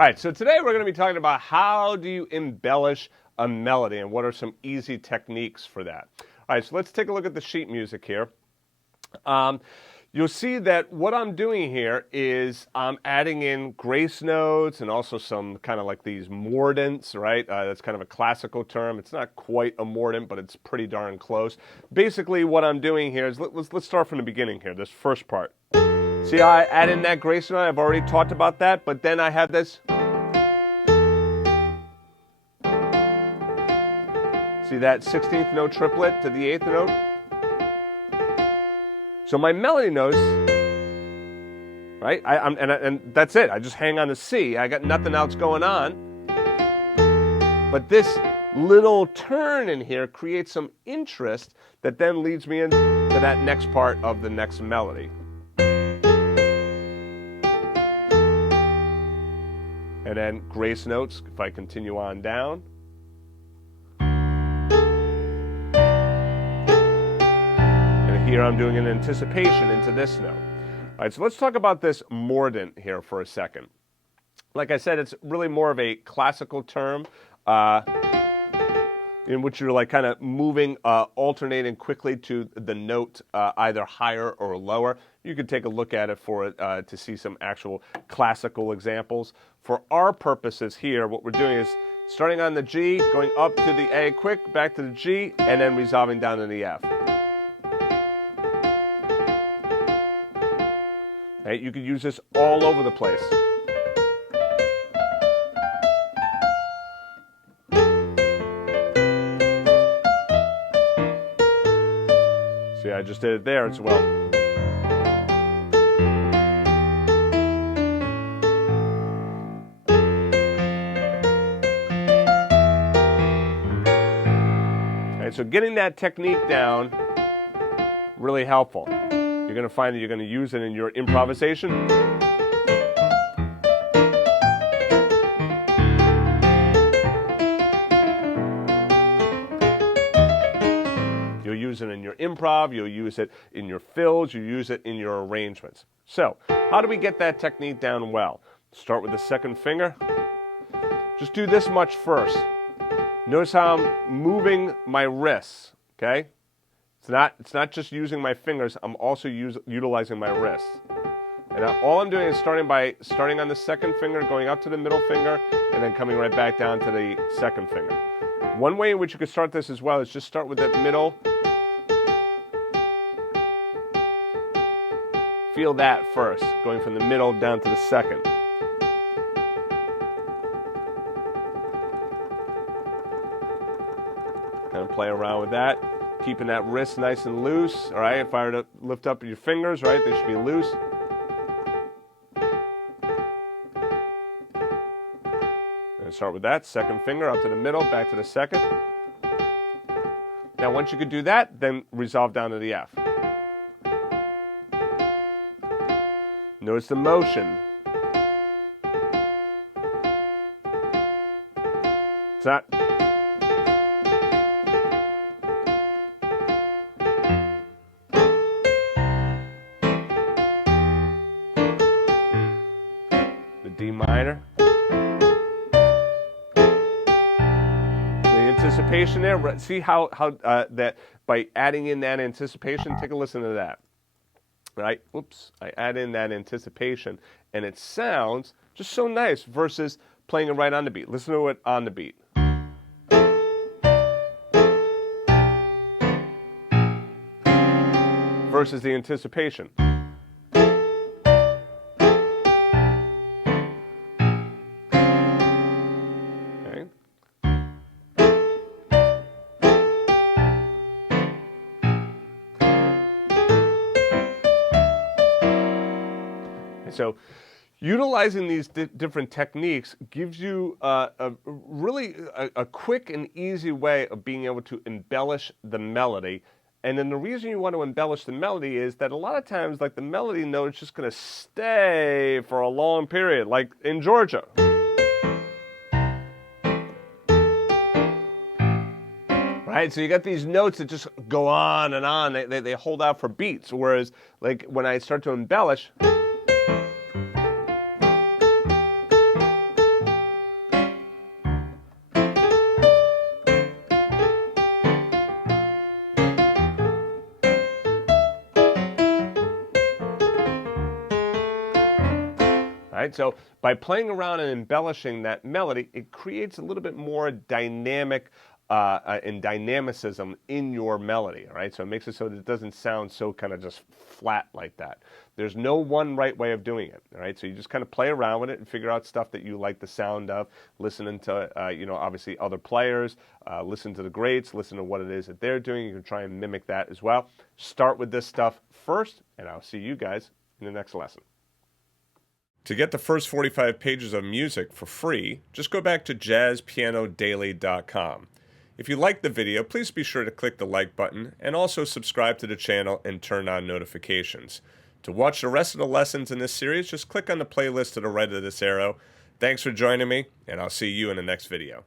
All right, so today we're going to be talking about how do you embellish a melody and what are some easy techniques for that. All right, so let's take a look at the sheet music here. You'll see that what I'm doing here is I'm adding in grace notes and also some kind of like these mordants, right? That's kind of a classical term. It's not quite a mordant, but it's pretty darn close. Basically, what I'm doing here is, let's start from the beginning here, this first part. See how I add in that grace note? I've already talked about that, but then I have this. See that 16th note triplet to the 8th note? So my melody notes, right? And that's it. I just hang on to C. I got nothing else going on. But this little turn in here creates some interest that then leads me into that next part of the next melody. And then grace notes, if I continue on down. Here I'm doing an anticipation into this note. All right, so let's talk about this mordant here for a second. Like I said, it's really more of a classical term in which you're like kind of moving, alternating quickly to the note either higher or lower. You can take a look at it for to see some actual classical examples. For our purposes here, what we're doing is starting on the G, going up to the A quick, back to the G, and then resolving down to the F. Right, you could use this all over the place. See, I just did it there as well. Okay, so getting that technique down, really helpful. You're going to find that you're going to use it in your improvisation. You'll use it in your improv, you'll use it in your fills, you use it in your arrangements. So, how do we get that technique down well? Start with the second finger. Just do this much first. Notice how I'm moving my wrists, okay? It's not just using my fingers, I'm also utilizing my wrists. And all I'm doing is starting on the second finger, going up to the middle finger, and then coming right back down to the second finger. One way in which you could start this as well is just start with that middle. Feel that first, going from the middle down to the second. Kind of play around with that. Keeping that wrist nice and loose, all right? If I were to lift up your fingers, right, they should be loose. And start with that, second finger up to the middle, back to the second. Now, once you could do that, then resolve down to the F. Notice the motion. It's not... D minor. The anticipation there, see how that by adding in that anticipation, take a listen to that. Right? Oops, I add in that anticipation and it sounds just so nice versus playing it right on the beat. Listen to it on the beat. Versus the anticipation. So utilizing these different techniques gives you a quick and easy way of being able to embellish the melody. And then the reason you want to embellish the melody is that a lot of times, like, the melody note is just going to stay for a long period, like in Georgia. Right, so you got these notes that just go on and on. They hold out for beats. Whereas, like, when I start to embellish, right? So by playing around and embellishing that melody, it creates a little bit more dynamic and dynamicism in your melody, all right? So it makes it so that it doesn't sound so kind of just flat like that. There's no one right way of doing it, all right? So you just kind of play around with it and figure out stuff that you like the sound of, listening to, obviously other players, listen to the greats, listen to what it is that they're doing. You can try and mimic that as well. Start with this stuff first, and I'll see you guys in the next lesson. To get the first 45 pages of music for free, just go back to jazzpianodaily.com. If you liked the video, please be sure to click the like button and also subscribe to the channel and turn on notifications. To watch the rest of the lessons in this series, just click on the playlist to the right of this arrow. Thanks for joining me, and I'll see you in the next video.